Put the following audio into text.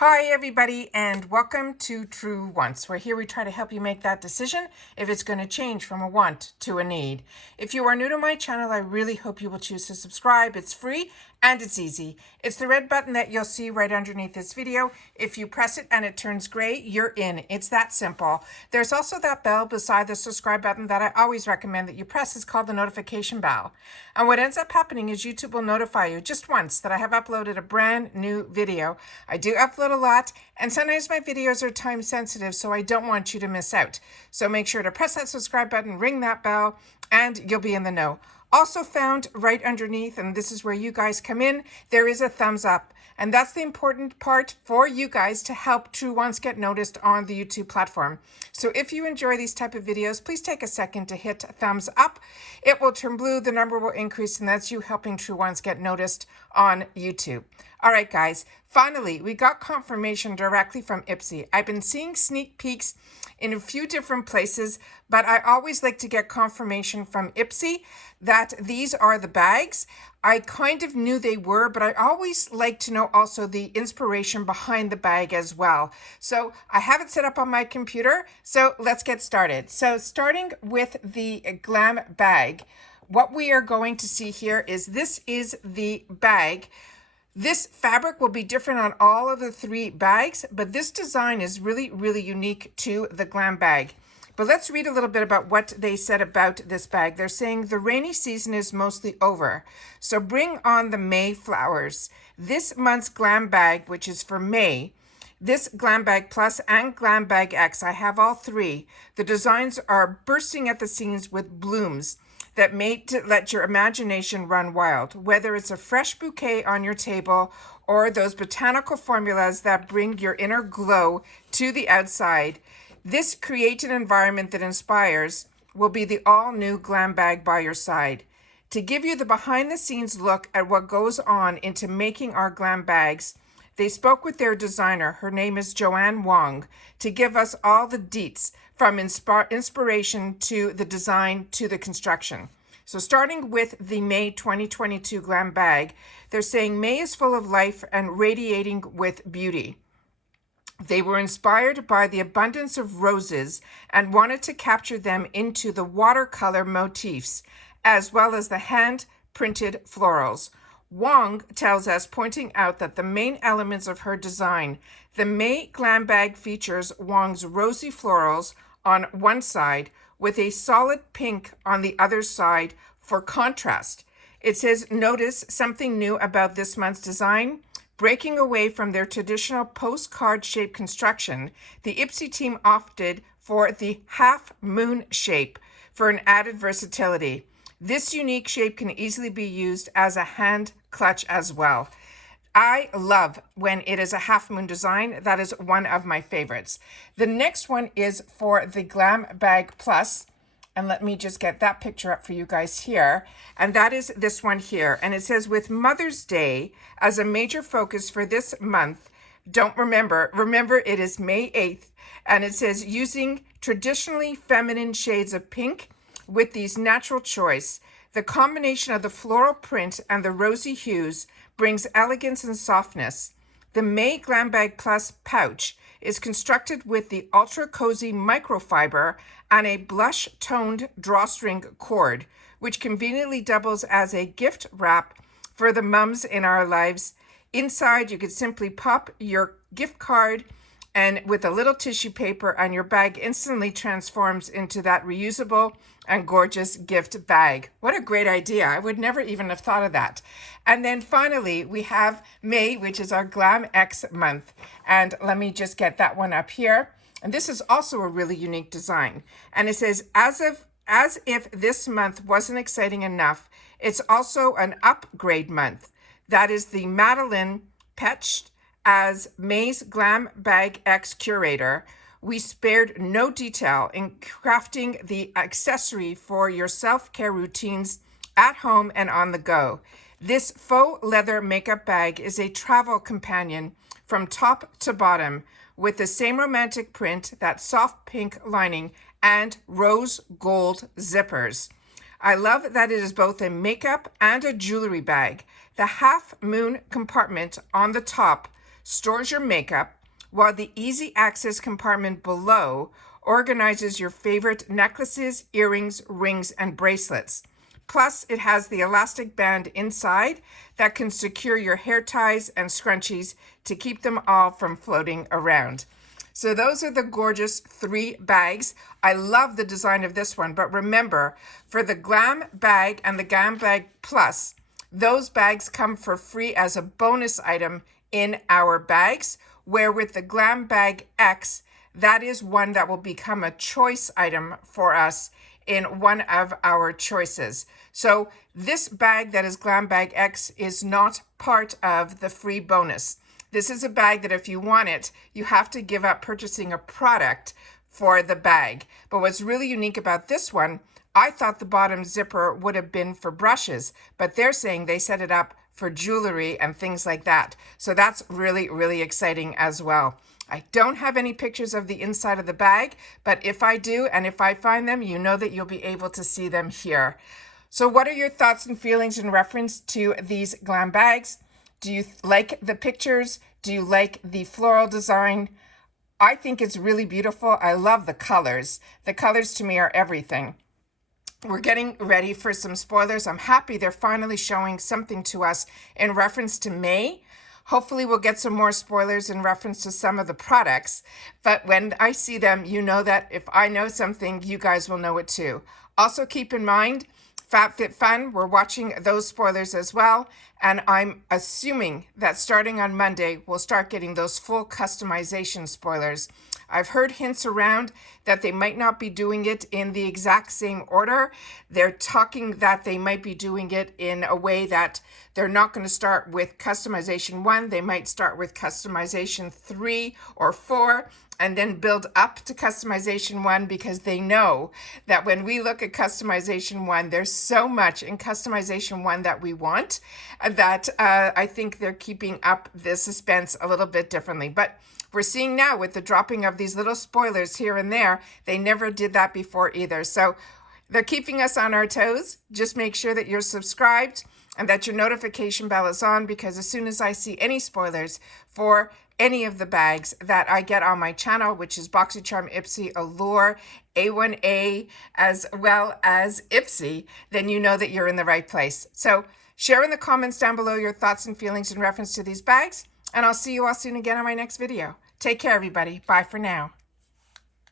Hi everybody and welcome to True Wants, where here we try to help you make that decision if it's going to change from a want to a need. If you are new to my channel, I really hope you will choose to subscribe. It's free and it's easy. It's the red button that you'll see right underneath this video. If you press it and it turns gray, you're in. It's that simple. There's also that bell beside the subscribe button that I always recommend that you press. It's called the notification bell. And what ends up happening is YouTube will notify you just once that I have uploaded a brand new video. I do upload a lot, and sometimes my videos are time sensitive, so I don't want you to miss out. So make sure to press that subscribe button, ring that bell, and you'll be in the know. Also found right underneath, and this is where you guys come in, there is a thumbs up. And that's the important part for you guys to help True Wants get noticed on the YouTube platform. So if you enjoy these type of videos, please take a second to hit thumbs up. It will turn blue, the number will increase, and that's you helping True Wants get noticed on YouTube. All right, guys, finally, we got confirmation directly from IPSY. I've been seeing sneak peeks in a few different places, but I always like to get confirmation from IPSY that these are the bags. I kind of knew they were, but I always like to know also the inspiration behind the bag as well. So I have it set up on my computer, so let's get started. So starting with the Glam Bag, what we are going to see here is this is the bag. This fabric will be different on all of the three bags, but this design is really, really unique to the Glam Bag. But let's read a little bit about what they said about this bag. They're saying the rainy season is mostly over, so bring on the May flowers. This month's Glam Bag, which is for May, this Glam Bag Plus and Glam Bag X, I have all three. The designs are bursting at the seams with blooms that made to let your imagination run wild, whether it's a fresh bouquet on your table or those botanical formulas that bring your inner glow to the outside. This created environment that inspires will be the all-new Glam Bag by your side. To give you the behind-the-scenes look at what goes on into making our Glam Bags, they spoke with their designer, her name is Joanne Wong, to give us all the deets from inspiration to the design to the construction. So starting with the May 2022 Glam Bag, they're saying May is full of life and radiating with beauty. They were inspired by the abundance of roses and wanted to capture them into the watercolor motifs, as well as the hand-printed florals. Wong tells us, pointing out that the main elements of her design, the May Glam Bag features Wong's rosy florals on one side with a solid pink on the other side for contrast. It says, notice something new about this month's design. Breaking away from their traditional postcard-shaped construction, the IPSY team opted for the half-moon shape for an added versatility. This unique shape can easily be used as a hand clutch as well. I love when it is a half-moon design. That is one of my favorites. The next one is for the Glam Bag Plus. And let me just get that picture up for you guys here. And that is this one here. And it says, with Mother's Day as a major focus for this month, remember it is May 8th. And it says, using traditionally feminine shades of pink with these natural choice. The combination of the floral print and the rosy hues brings elegance and softness. The May Glam Bag Plus pouch is constructed with the ultra cozy microfiber and a blush toned drawstring cord, which conveniently doubles as a gift wrap for the mums in our lives. Inside, you could simply pop your gift card and with a little tissue paper, and your bag instantly transforms into that reusable and gorgeous gift bag. What a great idea. I would never even have thought of that. And then finally, we have May, which is our Glam X month. And let me just get that one up here. And this is also a really unique design. And it says, as if this month wasn't exciting enough, it's also an upgrade month. That is the Madeline Petched. As May's Glam Bag X curator, we spared no detail in crafting the accessory for your self-care routines at home and on the go. This faux leather makeup bag is a travel companion from top to bottom with the same romantic print, that soft pink lining, and rose gold zippers. I love that it is both a makeup and a jewelry bag. The half moon compartment on the top stores your makeup, while the easy access compartment below organizes your favorite necklaces, earrings, rings, and bracelets. Plus, it has the elastic band inside that can secure your hair ties and scrunchies to keep them all from floating around. So those are the gorgeous 3 bags. I love the design of this one, but remember, for the Glam Bag and the Glam Bag Plus, those bags come for free as a bonus item in our bags, where with the Glam Bag X, that is one that will become a choice item for us in one of our choices. So this bag that is Glam Bag X is not part of the free bonus. This is a bag that if you want it, you have to give up purchasing a product for the bag. But what's really unique about this one, I thought the bottom zipper would have been for brushes, but they're saying they set it up for jewelry and things like that. So that's really, really exciting as well. I don't have any pictures of the inside of the bag, but if I do, and if I find them, you know that you'll be able to see them here. So what are your thoughts and feelings in reference to these Glam bags? Do you like the pictures? Do you like the floral design? I think it's really beautiful. I love the colors. The colors to me are everything. We're getting ready for some spoilers. I'm happy they're finally showing something to us in reference to May. Hopefully we'll get some more spoilers in reference to some of the products. But when I see them, you know that if I know something, you guys will know it too. Also keep in mind, FabFitFun, we're watching those spoilers as well. And I'm assuming that starting on Monday, we'll start getting those full customization spoilers. I've heard hints around that they might not be doing it in the exact same order. They're talking that they might be doing it in a way that they're not going to start with customization 1. They might start with customization 3 or 4 and then build up to customization 1, because they know that when we look at customization 1, there's so much in customization 1 that we want that I think they're keeping up the suspense a little bit differently. But we're seeing now with the dropping of these little spoilers here and there, they never did that before either. So they're keeping us on our toes. Just make sure that you're subscribed and that your notification bell is on, because as soon as I see any spoilers for any of the bags that I get on my channel, which is BoxyCharm, IPSY, Allure, A1A, as well as IPSY, then you know that you're in the right place. So share in the comments down below your thoughts and feelings in reference to these bags, and I'll see you all soon again on my next video. Take care, everybody. Bye for now.